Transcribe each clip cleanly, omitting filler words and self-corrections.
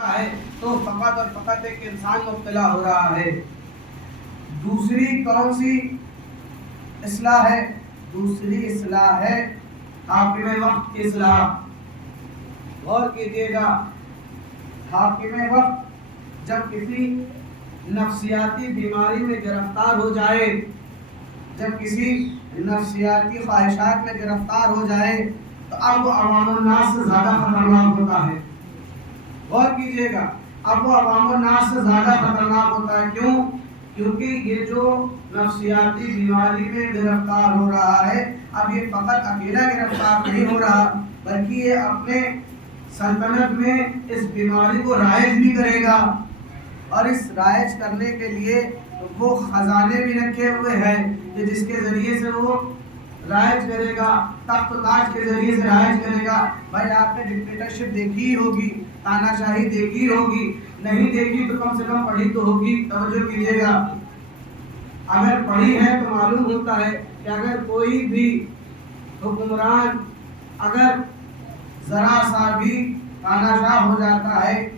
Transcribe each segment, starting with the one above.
ہے تو فقط اور فقط ایک انسان مبتلا ہو رہا ہے۔ دوسری کون سی اصلاح ہے؟ دوسری اصلاح ہے حاکم وقت کی اصلاح۔ غور کیجیے گا، حاکم وقت جب کسی نفسیاتی بیماری میں گرفتار ہو جائے، جب کسی نفسیاتی خواہشات میں گرفتار ہو جائے تو اب وہ عوام الناس سے زیادہ خطرناک ہوتا ہے۔ غور کیجیے گا، اب وہ عوام الناس سے زیادہ خطرناک ہوتا ہے۔ کیوں؟ کیونکہ یہ جو نفسیاتی بیماری میں گرفتار ہو رہا ہے، اب یہ فقط اکیلا گرفتار نہیں ہو رہا، بلکہ یہ اپنے سلطنت میں اس بیماری کو رائج بھی کرے گا، اور اس رائج کرنے کے لیے وہ خزانے بھی رکھے ہوئے ہیں کہ جس کے ذریعے سے وہ رائج کرے گا، تخت و تاج کے ذریعے سے رائج کرے گا۔ بھائی آپ نے ڈکٹیٹرشپ دیکھی ہی ہوگی، تانا شاہی دیکھی ہوگی، نہیں دیکھی تو کم سے کم پڑھی تو ہوگی۔ توجہ کیجیے گا، اگر پڑھی ہے تو معلوم ہوتا ہے کہ اگر کوئی بھی حکمران اگر ذرا سا بھی تانا شاہ ہو جاتا ہے،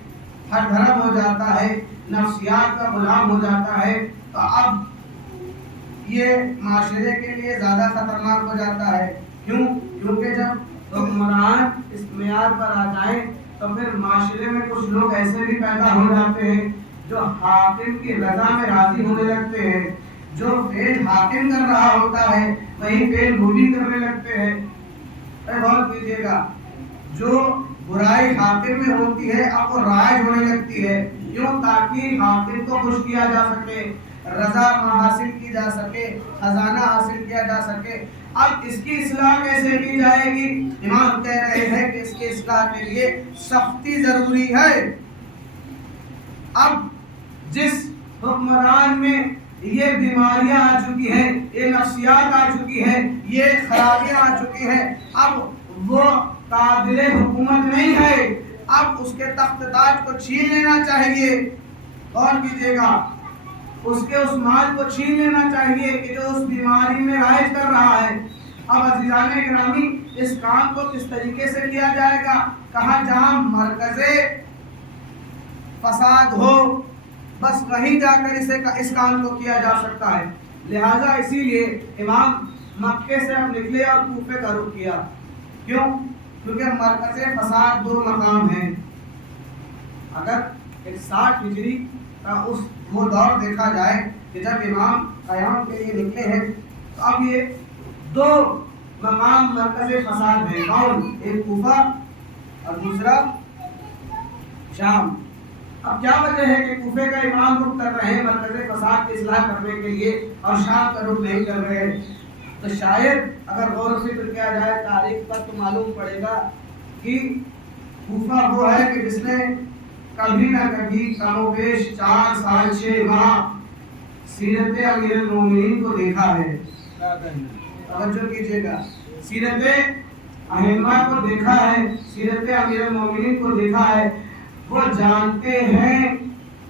ہر دھرم ہو جاتا ہے، نفسیات کا غلام ہو جاتا ہے، تو اب یہ معاشرے کے لیے زیادہ خطرناک ہو جاتا ہے۔ کیوں؟ کیونکہ جب حکمران اس معیار پر آ جائیں تو پھر معاشرے میں کچھ لوگ ایسے بھی پیدا ہو جاتے ہیں جو حاکم کی رضا میں راضی ہونے لگتے ہیں، جو فعل حاکم کر رہا ہوتا ہے وہی فعل وہ بھی کرنے لگتے ہیں۔ غور کیجیے گا، جو برائی حاکم میں ہوتی ہے اب وہ رائج ہونے لگتی ہے۔ کیوں؟ تاکہ حاکم کو خوش کیا جا سکے، رضا حاصل کی جا سکے، خزانہ حاصل کیا جا سکے۔ اب اس کی اصلاح کیسے کی جائے گی؟ امام کہہ رہے ہیں کہ اس کی اصلاح کے لیے سختی ضروری ہے۔ اب جس حکمران میں یہ بیماریاں آ چکی ہیں، یہ نفسیات آ چکی ہیں، یہ خرابیاں آ چکی ہیں، اب وہ قابل حکومت نہیں ہے، اب اس کے تخت تاج کو چھین لینا چاہیے۔ غور کیجیے گا، اس کے اس مال کو چھین لینا چاہیے کہ جو اس بیماری میں رائج کر رہا ہے۔ اب عزیزان گرامی، اس کام کو کس طریقے سے کیا جائے گا؟ کہاں جہاں مرکز فساد ہو بس وہیں جا کر اس کام کو کیا جا سکتا ہے۔ لہٰذا اسی لیے امام مکے سے اب نکلے اور کوفے کا رخ کیا۔ کیوں؟ کیونکہ مرکز فساد دو مقام ہیں۔ اگر 60 ہجری کا وہ دور دیکھا جائے کہ جب امام قیام کے لیے نکلے ہیں تو اب یہ دو مقام مرکز فساد ہیں، کون؟ ایک کوفہ اور دوسرا شام۔ اب کیا وجہ ہے کہ کوفے کا امام رخ کر رہے ہیں مرکز فساد کی اصلاح کرنے کے لیے اور شام کا رخ نہیں کر رہے ہیں؟ تو شاید اگر غور و فکر کیا جائے تاریخ پر تو معلوم پڑے گا کہ کوفہ وہ ہے کہ جس نے کبھی نہ کبھی کم و بیش 4 سال 6 ماہ سیرت امیر المومنین کو دیکھا ہے۔ توجہ کیجیے گا، سیرت ائمہ کو دیکھا ہے، سیرت امیر المومنین کو دیکھا ہے۔ وہ جانتے ہیں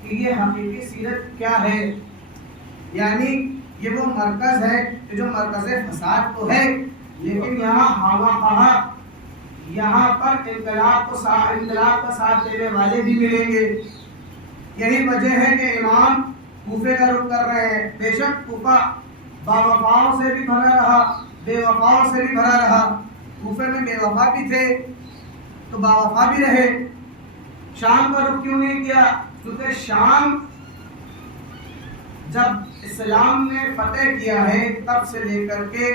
کہ یہ حقیقی سیرت کیا ہے، یعنی یہ وہ مرکز ہے کہ جو مرکز فساد تو ہے لیکن یہاں پر انقلاب کا ساتھ دینے والے بھی ملیں گے۔ یہی وجہ ہے کہ امام کوفے کا رخ کر رہے ہیں۔ بے شک کوفہ باوفاؤں سے بھی بھرا رہا، بے وفاؤں سے بھی بھرا رہا۔ کوفے میں بے وفا بھی تھے تو باوفا بھی رہے۔ شام کا رخ کیوں نہیں کیا؟ کیونکہ شام جب اسلام نے فتح کیا ہے تب سے لے کر کے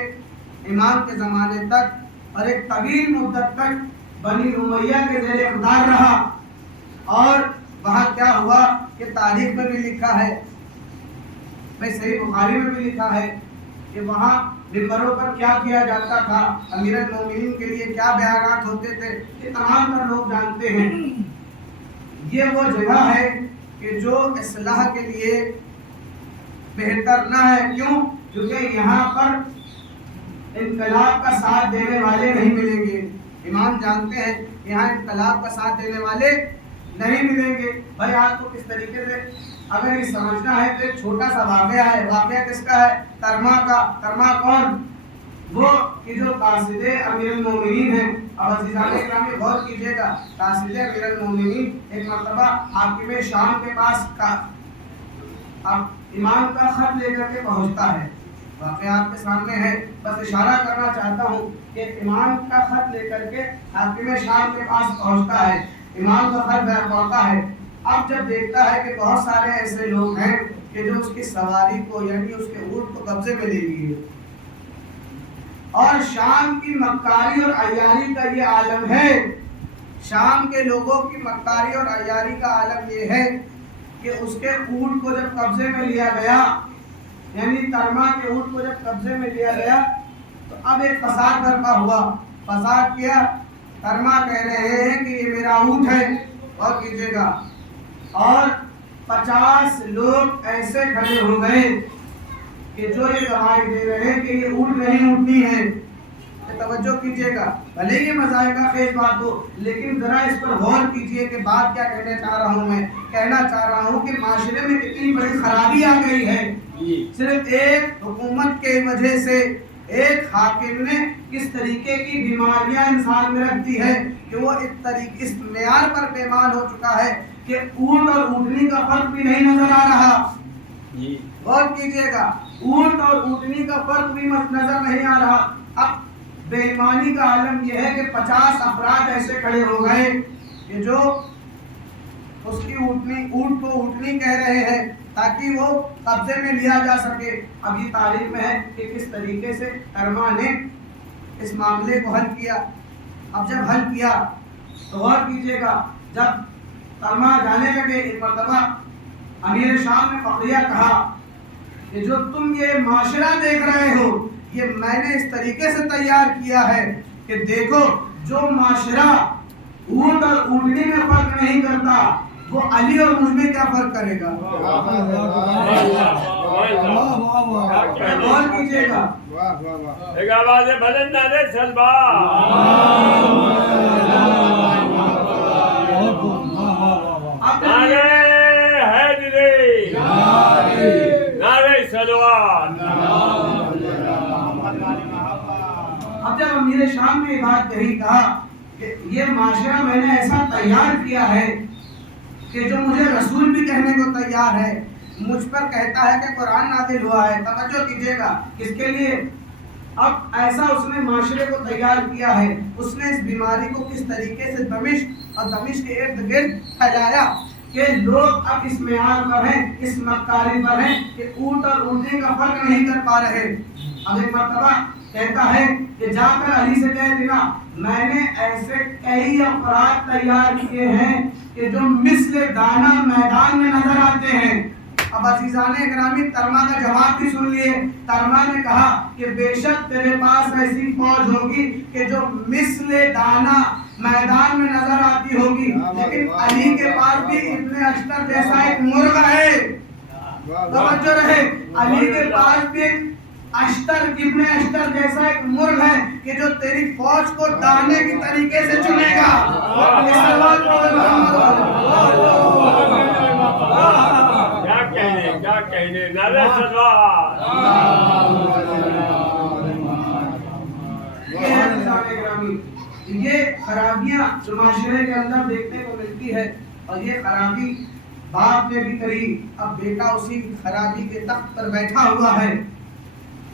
امام کے زمانے تک اور ایک طویل مدت تک بنی امیہ کے زیر اقتدار رہا، اور وہاں کیا ہوا کہ تاریخ میں بھی لکھا ہے، صحیح بخاری میں بھی لکھا ہے کہ وہاں ممبروں پر کیا کیا جاتا تھا، امیر المومنین کے لیے کیا بیانات ہوتے تھے، یہ تمام تر لوگ جانتے ہیں۔ یہ وہ جگہ ہے کہ جو اصلاح کے لیے بہتر نہ ہے۔ کیوں؟ کیونکہ یہاں پر انقلاب کا ساتھ دینے والے نہیں ملیں گے۔ امام جانتے ہیں یہاں انقلاب کا ساتھ دینے والے نہیں ملیں گے۔ بھائی آپ کو کس طریقے سے اگر یہ سمجھنا ہے تو ایک چھوٹا سا واقعہ ہے۔ واقعہ کس کا ہے؟ کرما کا۔ کرما کون؟ وہ کہ جو قاصد امیر المومنین ہیں. اب عزیزان گرامی غور کیجیے گا, قاصد امیر المومنین ایک مرتبہ حاکم شام کے پاس اب امام کا خط لے کر کے پہنچتا ہے. واقعہ آپ کے سامنے ہے, بس اشارہ کرنا چاہتا ہوں کہ امام کا خط لے کر کے حاکم شام کے پاس پہنچتا ہے. امام کا خط بیان پڑتا ہے. اب جب دیکھتا ہے کہ بہت سارے ایسے لوگ ہیں کہ جو اس کی سواری کو یعنی اس کے اونٹ کو قبضے میں لے لیے, اور شام کی مکاری اور عیاری کا یہ عالم ہے. شام کے لوگوں کی مکاری اور عیاری کا عالم یہ ہے کہ اس کے اونٹ کو جب قبضے میں لیا گیا, یعنی ترما کے اونٹ کو جب قبضے میں لیا گیا, تو اب ایک فساد برپا ہوا. فساد کیا, ترما کہہ رہے ہیں کہ یہ میرا اونٹ ہے, اور کیجیے گا, اور 50 لوگ ایسے کھڑے ہو گئے کہ جو یہ گواہی دے رہے ہیں کہ یہ اونٹ نہیں اونٹنی ہے. توجہ کیجیے گا, بھلے یہ مذائقہ خیز بات ہو, لیکن ذرا اس پر غور کیجیے کہ بات کیا کہنا چاہ رہا ہوں. میں کہنا چاہ رہا ہوں کہ معاشرے میں کتنی بڑی خرابی آ گئی ہے. صرف ایک حکومت کے وجہ سے, ایک حاکم نے کس طریقے کی بیماریاں انسان میں رکھ دی ہے کہ وہ اس معیار پر پیمان ہو چکا ہے کہ اونٹ اور اونٹنی کا فرق بھی نہیں نظر آ رہا. غور کیجیے گا, اونٹ اور اونٹنی کا فرق بھی نظر نہیں آ رہا. اب بے ایمانی کا عالم یہ ہے کہ 50 افراد ایسے کھڑے ہو گئے کہ جو اس کی اونٹ کو اونٹنی کہہ رہے ہیں تاکہ وہ قبضے میں لیا جا سکے. اب یہ تاریخ میں ہے کہ کس طریقے سے ترما نے اس معاملے کو حل کیا. اب جب حل کیا تو غور کیجیے گا, جب ترما جانے لگے, ایک مرتبہ امیر شام نے فقیہ کہا کہ جو تم یہ معاشرہ دیکھ رہے ہو, یہ میں نے اس طریقے سے تیار کیا ہے کہ دیکھو, جو معاشرہ اونٹ اور اونٹنی میں فرق نہیں کرتا وہ علی اور مجھ میں کیا فرق کرے گا. غور کیجیے گا, ایک آواز بلند نعرے سلوات. نعرے حیدری, نعرے سلوات. اب جب امیر شام نے یہ بات کہا کہ یہ معاشرہ میں نے ایسا تیار کیا ہے کہ جو مجھے رسول بھی کہنے کو تیار ہے, مجھ پر کہتا ہے کہ قرآن نازل ہوا ہے. توجہ کیجیے گا, کس کے لیے؟ اب ایسا اس نے معاشرے کو تیار کیا ہے. اس نے اس بیماری کو کس طریقے سے دمشق اور دمشق کے ارد گرد پھیلایا کہ لوگ اب اس معیار پر ہیں, اس مکاری پر ہیں کہ اونٹ اور اونٹنی کا فرق نہیں کر پا رہے. اب ایک مرتبہ کہتا ہے کہ جا کر علی سے کہہ دینا میں نے ایسے کئی افراد تیار کیے ہیں کہ جو مثل دانہ میدان میں نظر آتے ہیں. اب عزیزان اکرامی ترما کا جواب بھی سن لیے. ترما نے کہا کہ بے شک تیرے پاس ایسی فوج ہوگی کہ جو مثل دانہ میدان میں نظر آتی ہوگی, لیکن علی کے پاس بھی ابن اشتر جیسا ایک مرغ ہے. توجہ رہے, علی کے پاس بھی ابن اشتر جیسا ایک مرغ ہے کہ جو تیری فوج کو دانے کی طریقے سے چنے گا. کیا کہنے نعرے سلوات. یہ خرابیاں جو معاشرے کے اندر دیکھنے کو ملتی ہے, اور یہ خرابی باپ نے بھی کری. اب بیٹا اسی خرابی کے تخت پر بیٹھا ہوا ہے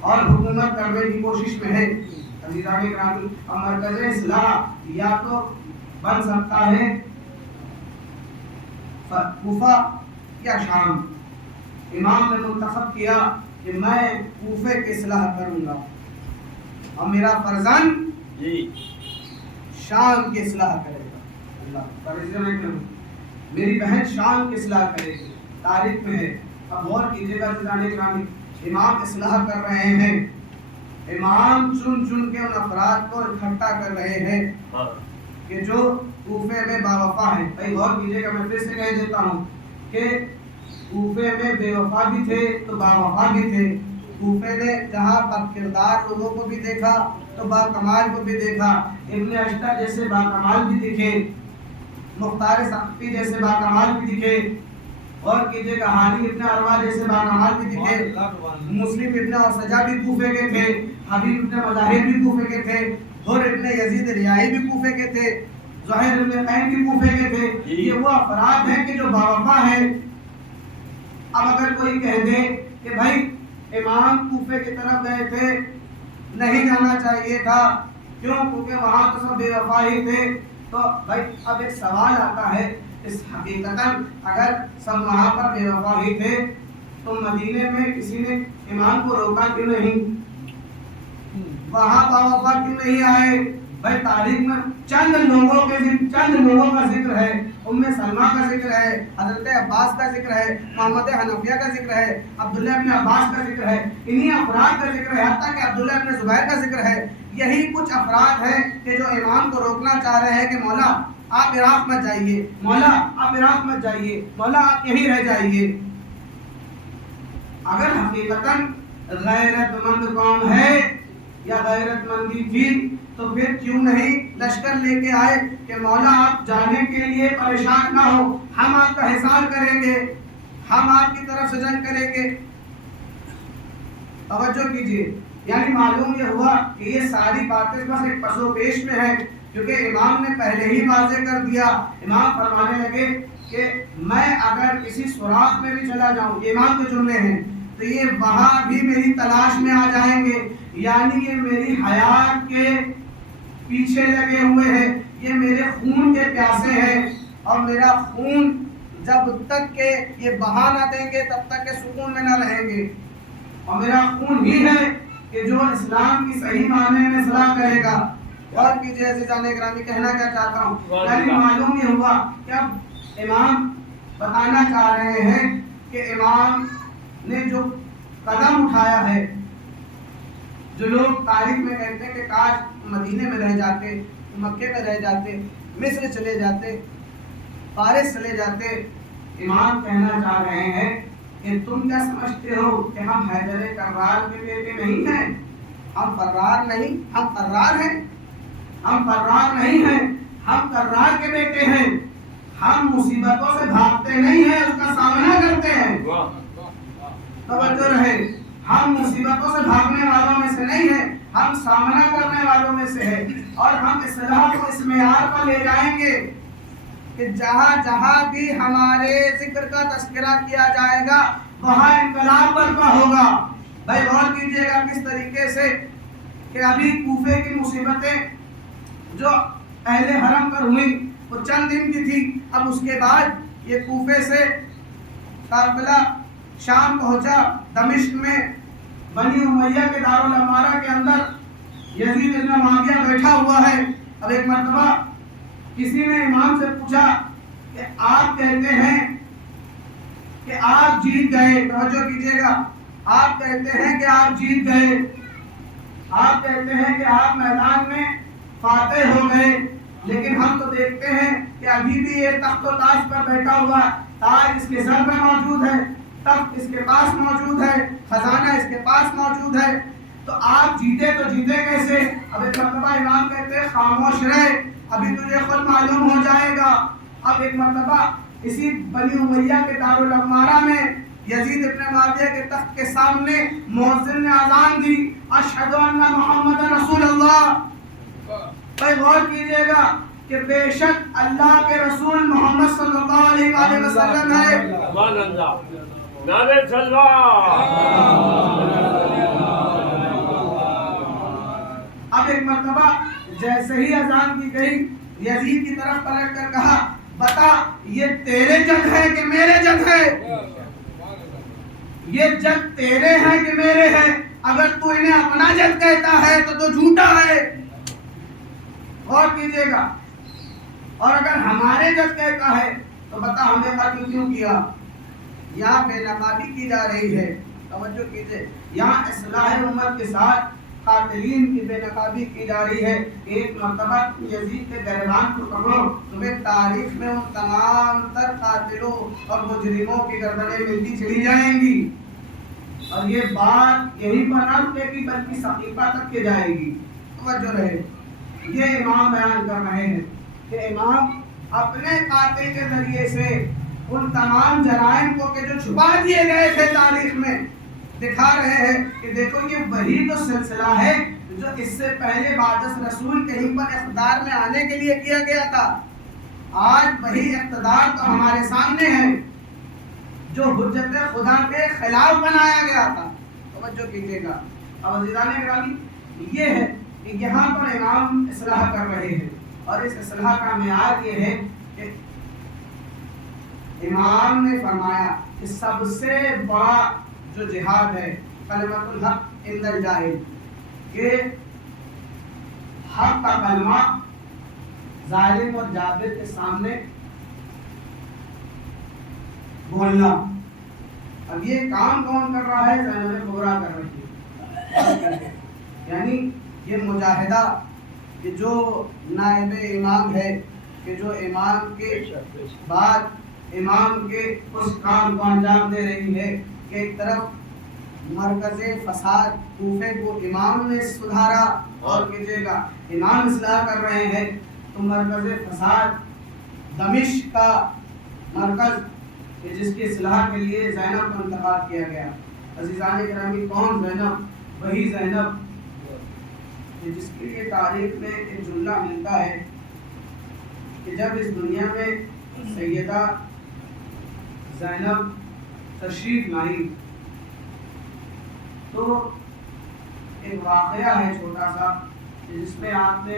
اور حکومت کرنے کی کوشش میں ہے. عزیزان گرامی, مرکز اصلاح یا تو بن سکتا ہے کوفہ یا شام. امام نے منتخب کیا کہ میں کوفے کی اصلاح کروں گا اور میرا فرزند شام کی اصلاح کرے گا. میری بہن شام کی اصلاح کرے گی. تاریخ میں ہے. اب غور کیجیے گا عزیزان گرامی, امام اصلاح کر رہے ہیں. امام چن چن کے ان افراد کو اکٹھا کر رہے ہیں کہ جو کوفے میں باوفا ہیں. بھائی غور کیجیے گا, میں پھر سے کہہ دیتا ہوں کہ کوفے میں بے وفا بھی تھے تو باوفا بھی تھے. کوفے نے جہاں بد کردار لوگوں کو بھی دیکھا تو با کمال کو بھی دیکھا. ابن اشتر جیسے با کمال بھی دکھے, مختار ثقفی جیسے با کمال بھی دکھے, اور کیجیے گا حانی ابن عروہ جیسے با کمال بھی دکھے. مسلم ابن اور سجا بھی کوفے کے تھے. حبیب ابن مظاہر بھی کوفے کے تھے، حر ابن یزید ریائی بھی کوفے کے تھے، زہیر ابن قین بھی کوفے کے تھے. یہ وہ افراد ہیں کہ جو باوفا ہیں. اب اگر کوئی کہہ دے کہ بھائی امام کوفے کی طرف گئے تھے، نہیں جانا چاہیے تھا، کیوں؟ کیونکہ وہاں تو سب بے وفا ہی تھے. تو بھائی اب ایک سوال آتا ہے، اس حقیقتاً اگر سب وہاں پر بے وفا ہی تھے تو مدینے میں کسی نے امام کو روکا کیوں نہیں؟ وہاں باوفا کیوں نہیں آئے؟ بھائی تاریخ میں چند لوگوں کا ذکر ہے. ام سلمہ کا ذکر ہے، حضرت عباس کا ذکر ہے، محمد حنفیہ کا ذکر ہے، عبداللہ ابن عباس کا ذکر ہے، انہی افراد کا ذکر ہے، حتیٰ کہ عبداللہ ابن زبیر کا ذکر ہے. یہی کچھ افراد ہیں کہ جو امام کو روکنا چاہ رہے ہیں کہ مولا آپ عراق مت جائیے، مولا آپ عراق مت جائیے، مولا آپ یہیں رہ جائیے. اگر حقیقتاً غیرت مند قوم ہے یا غیرت مندی تھی تو پھر کیوں نہیں لشکر لے کے آئے کہ مولا آپ جانے کے لیے پریشان نہ ہو، ہم آپ کا حصار کریں گے، ہم آپ کی طرف سے جنگ کریں گے. توجہ کیجیے، یعنی معلوم یہ ہوا کہ یہ ساری باتیں بس ایک پس و پیش میں ہیں، کیونکہ امام نے پہلے ہی واضح کر دیا. امام فرمانے لگے کہ میں اگر کسی سوراخ میں بھی چلا جاؤں، یہ امام کے جملے ہیں، تو یہ وہاں بھی میری تلاش میں آ جائیں گے. یعنی یہ میری حیات کے پیچھے لگے ہوئے ہیں، یہ میرے خون کے پیاسے ہیں، اور میرا خون جب تک کہ یہ بہا نہ دیں گے تب تک کہ سکون میں نہ رہیں گے. اور میرا خون ہی ہے کہ جو اسلام کی صحیح معنی میں اصلاح کرے گا. اور کیجیے عزیزان گرامی، کہنا کیا چاہتا ہوں، یعنی معلوم یہ ہوا کہ اب امام بتانا چاہ رہے ہیں کہ امام نے جو قدم اٹھایا ہے، جو لوگ تاریخ میں کہتے ہیں کہ کاش مدینے میں رہ جاتے، مکے میں رہ جاتے، مصر چلے جاتے، فارس چلے جاتے، امام کہنا چاہ رہے ہیں کہ تم کیا سمجھتے ہو کہ ہم حیدر کرار کے بیٹے نہیں ہیں؟ ہم فرار نہیں، ہم فرار ہیں، ہم فرار نہیں ہیں، ہم کرار کے بیٹے ہیں. ہم مصیبتوں سے بھاگتے نہیں ہیں، اس کا سامنا کرتے ہیں. توجہ رہے، ہم مصیبتوں سے بھاگنے والوں میں سے نہیں ہیں، ہم سامنا کرنے والوں میں سے ہیں. اور ہم اصلاح کو اس معیار پر لے جائیں گے کہ جہاں جہاں بھی ہمارے ذکر کا تذکرہ کیا جائے گا وہاں انقلاب برپا ہوگا. بھائی غور کیجئے گا کس طریقے سے کہ ابھی کوفے کی مصیبتیں جو اہل حرم پر ہوئی وہ چند دن کی تھی. اب اس کے بعد یہ کوفے سے قافلہ شام پہنچا، دمشق میں بنی امیہ کے دارالامارہ کے اندر یزید ابن معاویہ بیٹھا ہوا ہے. اب ایک مرتبہ کسی نے امام سے پوچھا کہ آپ کہتے ہیں کہ آپ جیت گئے، توجہ کیجیے گا، آپ کہتے ہیں کہ آپ جیت گئے، آپ کہتے ہیں کہ آپ میدان میں فاتح ہو گئے، لیکن ہم تو دیکھتے ہیں کہ ابھی بھی یہ تخت و تاج پر بیٹھا ہوا، تاج اس کے سر میں موجود ہے، تخت اس کے پاس موجود ہے، خزانہ اس کے پاس موجود ہے، تو آپ جیتے تو جیتے کیسے؟ اب ایک مرتبہ امام کہتے ہیں خاموش رہے، ابھی تجھے خود معلوم ہو جائے گا. اب ایک مرتبہ اسی بنی امیہ کے دارالامارہ میں یزید ابن معاویہ کے تخت کے سامنے مؤذن نے اذان دی، اشہد ان محمد رسول اللہ. بھائی غور کیجئے گا کہ بے شک اللہ کے رسول محمد صلی اللہ علیہ وآلہ وسلم ہے. سبحان اللہ، نعرہ تکبیر. اب ایک مرتبہ جیسے ہی اذان کی گئی یزید کی طرف پلٹ کر کہا بتا یہ تیرے جد ہے کہ میرے جد ہے؟ یہ جد تیرے ہیں کہ میرے ہیں؟ اگر تو انہیں اپنا جد کہتا ہے تو جھوٹا ہے. غور کیجئے گا. اور اگر ہمارے جد کہتا ہے تو بتا ہمیں قتل کیوں کیا؟ یہاں بے نقابی کی جا رہی ہے. توجہ کیجئے، یہاں اصلاح امت کے ساتھ قاتلین کی بے نقابی کی جا رہی ہے. ایک مرتبہ یزید کے گریبان کو پکڑو، تمہیں تاریخ میں ان تمام تر قاتلوں اور مجرموں کی گردنیں ملتی چلی جائیں گی. اور یہ بات یہی پر نہ رکے گی بلکہ صحیفہ تک کے جائے گی. توجہ رہے، یہ امام بیان کر رہے ہیں کہ امام اپنے قاتل کے ذریعے سے ان تمام جرائم کو کہ جو چھپا دیے گئے تھے تاریخ میں دکھا رہے ہیں کہ دیکھو یہ وہی تو سلسلہ ہے جو اس سے پہلے بعد رسول کہیں پر اقتدار میں آنے کے لیے کیا گیا تھا. آج وہی اقتدار تو ہمارے سامنے ہے جو حجت خدا کے خلاف بنایا گیا تھا. توجہ کیجیے گا. اب عزیزان گرامی یہ ہے کہ یہاں پر امام اصلاح کر رہے ہیں اور اس اصلاح کا معیار یہ ہے کہ امام نے فرمایا کہ سب سے بڑا جو جہاد ہے کلمۃ الحق عند الجاہل، کہ حق کا کلمہ ظالم اور جابر کے سامنے بولنا. اب یہ کام کون کر رہا ہے؟ زینب کبریٰ کر رہی ہے. یعنی یہ مجاہدہ کہ جو نائب امام ہے، کہ جو امام کے بعد امام کے اس کام کو انجام دے رہی ہے کہ ایک طرف مرکز فساد کوفے کو امام نے سدھارا اور کیجیے گا امام اصلاح کر رہے ہیں، تو مرکز فساد دمشق کا مرکز کہ جس کی اصلاح کے لیے زینب کو انتخاب کیا گیا. عزیزان گرامی کون زینب؟ وہی زینب جس کے لیے تاریخ میں ایک جملہ ملتا ہے کہ جب اس دنیا میں سیدہ زینب تشریف لائی تو ایک واقعہ ہے چھوٹا سا جس میں آپ نے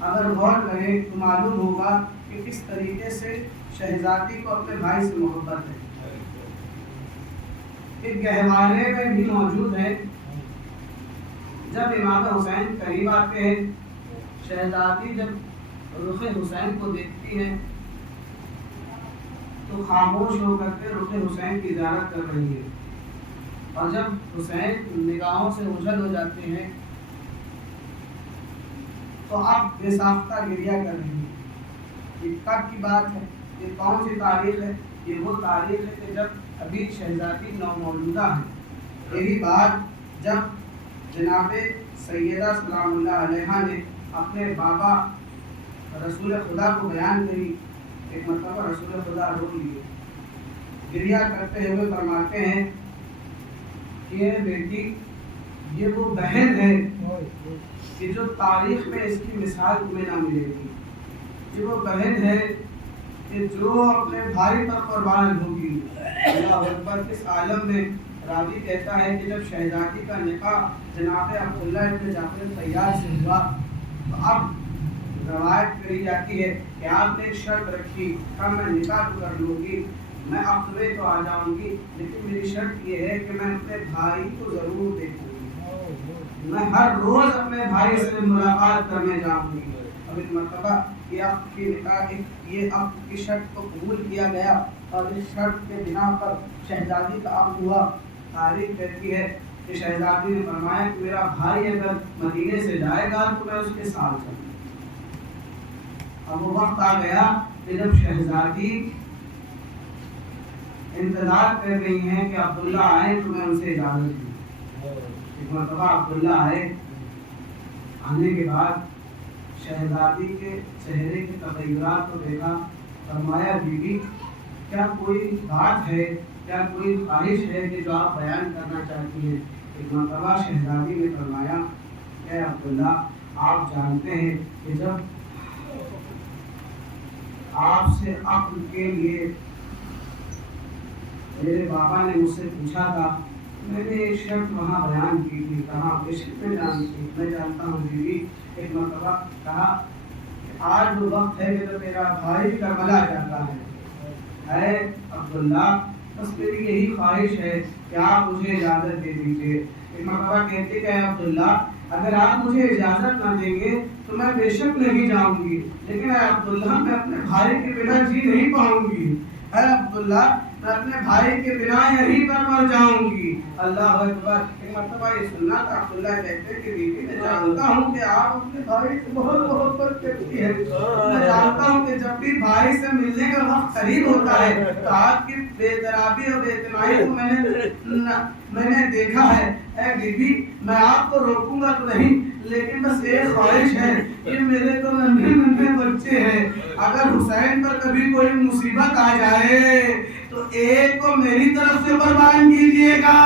اگر غور کریں تو معلوم ہوگا کہ کس طریقے سے شہزادی کو اپنے بھائی سے محبت ہے. ایک گہوارے میں بھی موجود ہے. جب امام حسین قریب آتے ہیں، شہزادی جب رخ حسین کو دیکھتی ہے تو خاموش ہو کر کے رخ حسین کی زیارت کر رہی ہے، اور جب حسین نگاہوں سے اوجھل ہو جاتے ہیں تو اب بے ساختہ گریہ کر رہی ہے. یہ کب کی بات ہے؟ یہ کون سی تاریخ ہے؟ یہ وہ تاریخ ہے کہ جب ابھی شہزادی نومولودہ ہے. یہی بات جب جناب سیدہ سلام اللہ علیہا نے اپنے بابا رسول خدا کو بیان کری. ایک مرتبہ رسول خدا رو لیے، گریہ کرتے ہوئے فرماتے ہیں کہ بیٹی یہ وہ بہن ہے کہ جو تاریخ میں اس کی مثال تمہیں نہ ملے گی. یہ وہ بہن ہے کہ جو اپنے بھائی پر قربان ہوگی. اللہ اکبر. اس عالم میں راوی کہتا ہے کہ جب شہزادی کا نکاح جناب عبداللہ ابن جعفر طیار سے ہوا تو اب روایت کری جاتی ہے کہ آپ نے ایک شرط رکھی کہ میں نکاح تو کر لوں گی، میں عقد میں تو آ جاؤں گی، لیکن میری شرط یہ ہے کہ میں اپنے بھائی کو ضرور دیکھوں گی، میں ہر روز اپنے بھائی سے ملاقات کرنے جاؤں گی. اب ایک مرتبہ یہ عقد کی نکاح یہ عقد کی شرط کو قبول کیا گیا اور اس شرط کے بنا پر شہزادی کا عقد ہوا. تاریخ کہتی ہے کہ شہزادی نے فرمایا کہ میرا بھائی اگر مدینے سے جائے گا تو میں اس کے ساتھ چلوں. اب وہ وقت آ گیا کہ جب شہزادی انتظار کر رہی ہیں کہ عبداللہ آئے تو میں ان سے اجازت دوں. ایک مرتبہ عبداللہ آئے. آنے کے بعد شہزادی کے چہرے کے تغیرات کو دیکھا. فرمایا بی بی کیا کوئی بات ہے، کیا کوئی خواہش ہے کہ جو آپ بیان کرنا چاہتی ہیں؟ ایک مرتبہ شہزادی نے فرمایا اے عبداللہ آپ جانتے ہیں کہ جب آپ سے عقد کے لیے میرے بابا نے مجھ سے پوچھا تھا، میں نے ایک شرط وہاں بیان کی تھی. کہا بے شک میں جانتا ہوں بیوی. ایک مرتبہ کہا کہ آج وہ وقت ہے کہ تیرا بھائی کربلا جاتا ہے. اے عبداللہ بس میری یہی خواہش ہے کہ آپ مجھے اجازت دے دیجیے. ایک مرتبہ کہتے کہ اے عبداللہ اگر آپ مجھے اجازت نہ دیں گے تو میں بے شک نہیں جاؤں گی، لیکن اے عبداللہ میں اپنے بھائی کے بنا جی نہیں پاؤں گی. اے عبداللہ میں اپنے بھائی کے بنا یہیں پر مر جاؤں گی. اللہ اکبر. ایک مرتبہ یہ سننا تھا. عبداللہ کہتے کہ بیوی میں جانتا ہوں کہ آپ اپنے بھائی سے بہت محبت کرتی ہیں. میں جانتا ہوں کہ جب بھی بھائی سے ملنے کا وقت قریب ہوتا ہے تو آپ کی بے درابی اور بے اعتنائی کو میں نے دیکھا ہے. اے بیوی میں آپ کو روکوں گا تو نہیں، لیکن بس ایک خواہش ہے کہ میرے تو ننھے ننھے بچے ہیں، اگر حسین پر کبھی کوئی مصیبت آ جائے تو ایک کو میری طرف سے قربان کیجئے گا،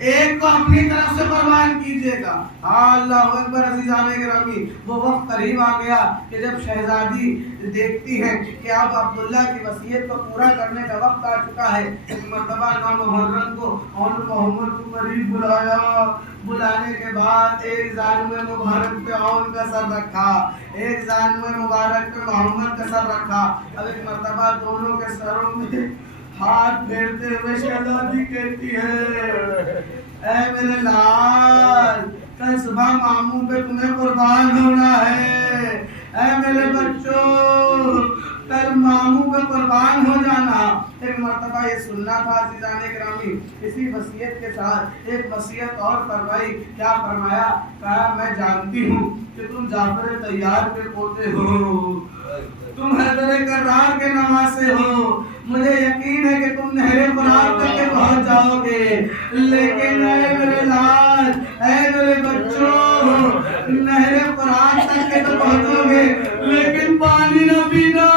ایک کو اپنی طرف سے قربان کیجئے گا۔ اللہ اکبر عزیزان گرامی، وہ وقت قریب آ گیا کہ جب شہزادی دیکھتی ہے کہ اب عبداللہ کی وصیت کو پورا کرنے کا وقت آ چکا ہے، ایک مرتبہ محرم کو اور محمد کو قریب بلایا، بلانے کے بعد ایک زانو مبارک پہ اون کا سر رکھا، ایک زانو مبارک پہ محمد کا سر رکھا۔ اب ایک مرتبہ دونوں کے سروں میں ہاتھ پھیرتے ہوئے شہزادی کہتی ہے، اے میرے لال، کل صبح ماموں پہ تمہیں قربان ہونا ہے، اے میرے بچوں، کل ماموں پہ قربان ہو جانا۔ ایک مرتبہ یہ سننا تھا عزیزان گرامی، اسی وصیت کے ساتھ ایک وصیت اور فرمائی۔ کیا فرمایا؟ کہا میں جانتی ہوں کہ تم جعفر طیار کے پوتے ہو، تم حیدر کرار کے نواسے ہو، مجھے یقین ہے کہ تم نہر فرات تک کے پہنچ جاؤ گے، لیکن اے میرے لال، اے میرے بچوں، نہر فرات تک کے تو پہنچو گے لیکن پانی نہ پینا،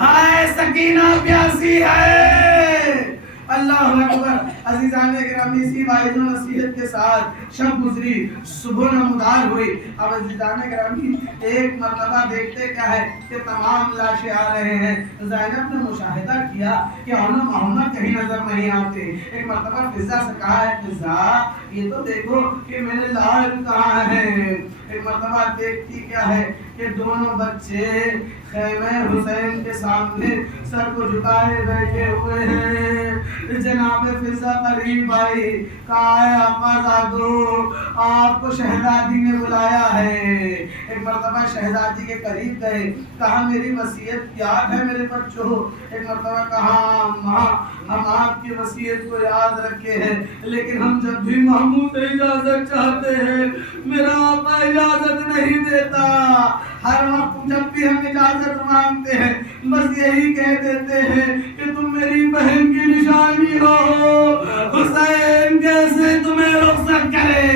ہائے سکینہ پیاسی ہے۔ اللہ اکبر عزیزان گرامی، اسی واعظ و نصیحت کے ساتھ شب گزری، صبح نمودار ہوئی۔ اب عزیزان گرامی ایک مرتبہ دیکھتے کیا ہے کہ تمام لاشیں آ رہے ہیں۔ زینب نے مشاہدہ کیا کہ محمد کہیں نظر نہیں آتے۔ ایک مرتبہ فضہ سے کہا ہے، فضہ یہ تو دیکھو کہ میرے لال کہاں ہیں۔ ایک مرتبہ دیکھتی کیا ہے کہ دونوں بچے خیمہ حسین کے سامنے سر کو جھکائے بیٹھے ہوئے ہیں۔ جناب فضہ قریب آئی، کہا ہے آقا زادو، آپ کو شہزادی نے بلایا ہے۔ ایک مرتبہ شہزادی کے قریب گئے، کہا میری وصیت یاد ہے میرے بچوں؟ ایک مرتبہ کہا ماں، ہم آپ کی وصیت کو یاد رکھے ہیں، لیکن ہم جب بھی محمود سے اجازت چاہتے ہیں میرا آقا اجازت نہیں دیتا۔ ہر وقت جب بھی ہم اجازت مانگتے ہیں بس یہی کہہ دیتے ہیں کہ تم میری بہن کی نشانی ہو، حسین کیسے تمہیں رخصت کرے۔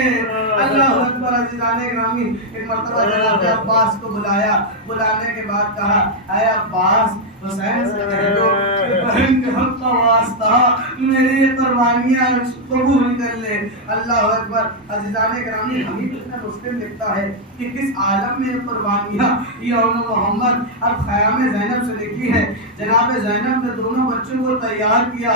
اللہ اکبر عزیزان گرامی، ایک مرتبہ جناب عباس کو بلایا، بلانے کے بعد کہا اے عباس، حسین سے کہہ دو کہ بہن کے حق کا واسطہ میری یہ قربانیاں قبول کر لے۔ اللہ اکبر عزیزان گرامی، حمید ابن مسلم لکھتا ہے کہ کس عالم میں یہ قربانیاں یوم محمد اب خیام زینب سے لکھی ہے۔ جناب زینب نے دونوں بچوں کو تیار کیا،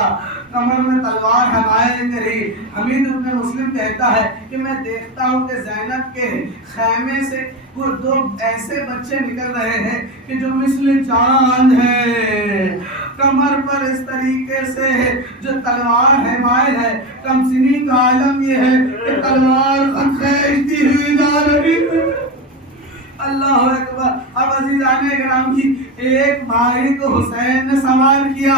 کمر میں تلوار حمایت کری۔ حمید ابن مسلم کہتا ہے کہ میں دیکھتا ہوں کہ زینب کے خیمے سے وہ دو ایسے بچے نکل رہے ہیں کہ جو مثل چاند ہے، کمر پر اس طریقے سے جو تلوار حمایت ہے۔ کم سنی کا عالم یہ ہے کہ تلوار خط خیشتی ہوئی جا رہی ہے۔ اللہ اکبر۔ اب عزیزان گرامی، ایک بھائی کو حسین نے سوار کیا،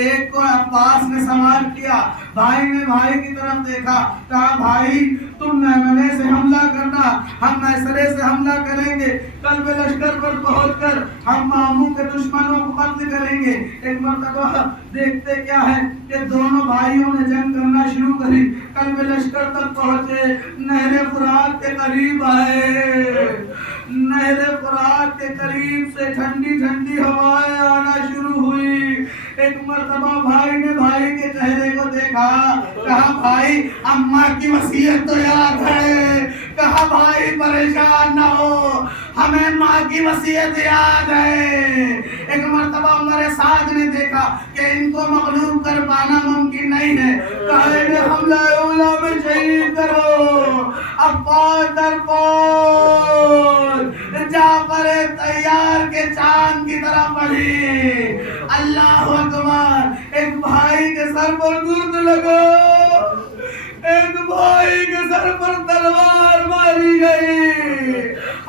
ایک کو عباس نے سوار کیا۔ بھائی نے بھائی کی طرف دیکھا، کہا بھائی تم میمنے سے حملہ کرنا، ہم میسرے سے حملہ کریں گے، قلب لشکر پر پہنچ کر ہم ماموں کے دشمنوں کو قتل کریں گے۔ ایک مرتبہ دیکھتے کیا ہے کہ دونوں بھائیوں نے جنگ کرنا شروع کری، قلب لشکر تک پہنچے، نہر فرات کے قریب آئے۔ نہر فرات کے قریب سے ٹھنڈی ٹھنڈی ہوائیں آنا شروع ہوئی۔ ایک مرتبہ بھائی نے بھائی کے چہرے کو دیکھا، کہا بھائی اماں کی وصیت تو یاد ہے، کہا بھائی پریشان نہ ہو، ہمیں ماں کی وصیت یاد ہے۔ ایک مرتبہ عمر سعد نے دیکھا کہ ان کو مغلوب کر پانا ممکن نہیں ہے، کہا انہیں حملہ اولا میں شہید کرو۔ عباس در پول جعفر طیار کے چاند کی طرف بڑھی۔ اللہ اکبر۔ ایک بھائی کے سر پر گرد لگا، ایک بھائی کے سر پر تلوار ماری گئی۔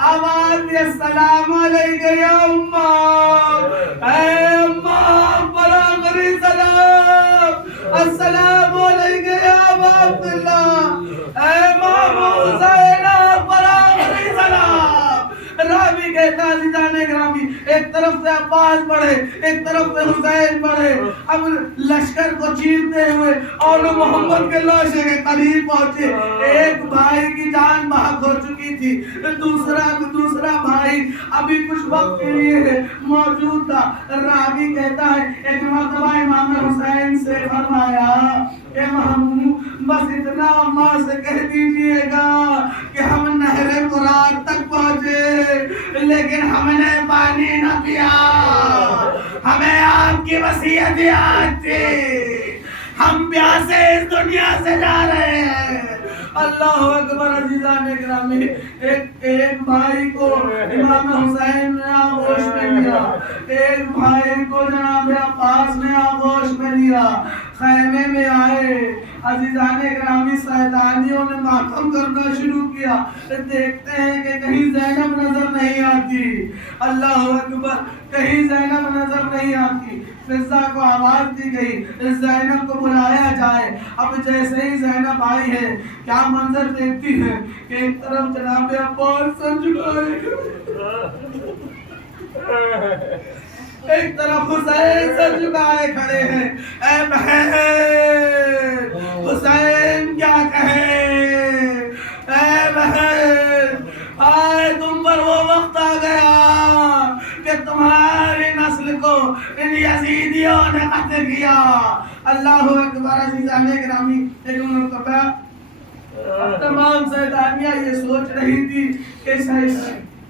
آواز دی السلام علیکہ یا اماں، اے اماں برابری سلام، السلام علیکہ یا ابا عبداللہ، اے مامو حسین برابری سلام۔ راوی کہتا عزیزان گرامی، ایک طرف سے عباس بڑھے، ایک طرف سے حسین بڑھے، اب لشکر کو چیرتے ہوئے اور محمد کے لاشے کے قریب پہنچے. ایک بھائی کی جان بحق ہو چکی تھی، دوسرا بھائی ابھی کچھ وقت کے لیے موجود تھا. راوی کہتا ہے ایک مرتبہ امام حسین سے فرمایا کہ محمود بس اتنا اماں سے کہہ دیجئے گا کہ ہم نہر فرات تک پہنچے لیکن ہم نے پانی نہ پیا. ہمیں آپ کی وصیت یاد تھی، ہم پیاسے اس دنیا سے جا رہے ہیں. اللہ اکبر. عزیزان گرامی، ایک بھائی کو امام حسین نے آغوش میں لیا، ایک بھائی کو جناب عباس نے آغوش میں لیا. خیمے میں آئے. عزیزان گرامی، سیدانیوں نے ماتم کرنا شروع کیا. دیکھتے ہیں کہ کہیں زینب نظر نہیں آتی. اللہ اکبر. کہیں زینب نظر نہیں آتی. فضہ کو آواز دی گئی زینب کو بلایا جائے. اب جیسے ہی زینب آئی ہے کیا منظر دیکھتی ہے کہ ایک طرف جناب عباس سر جھکائے ایک طرف حسین سر جھکائے کھڑے ہیں. اے بہن حسین کیا کہے، اے بہن آئے تم پر وہ وقت آ گیا کہ تمہاری نسل کو ان یزیدیوں نے قتل کیا. اللہ اکبر. عزیزان گرامی، ایک مرتبہ تمام سیدانیاں یہ سوچ رہی تھی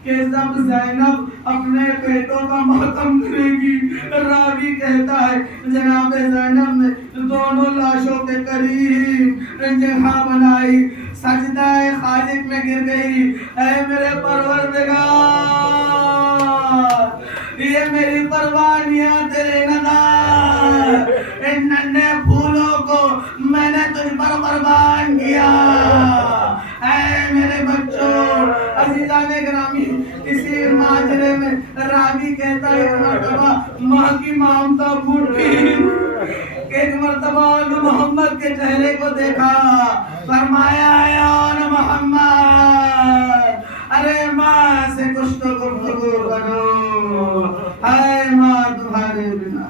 کہ جب زینب اپنے بیٹوں کا ماتم کرے گی. راوی کہتا ہے جناب زینب نے دونوں لاشوں کے قریب جگہ بنائی، سجدہ خالق میں گر گئی. اے میرے پروردگار، یہ میری قربانیاں تیرے نذار، ان ننھے پھولوں کو میں نے تجھ پر قربان کیا. اے میرے بچوں. عزیزان گرامی، اسی ماجرے میں راوی کہتا ہے ایک مرتبہ ماں کی مامتا پھوٹ گئی. ایک مرتبہ محمد کے چہرے کو دیکھا، فرمایا یا محمد ارے ماں سے کچھ تو گفتگو کرو، اے ماں تمہارے بنا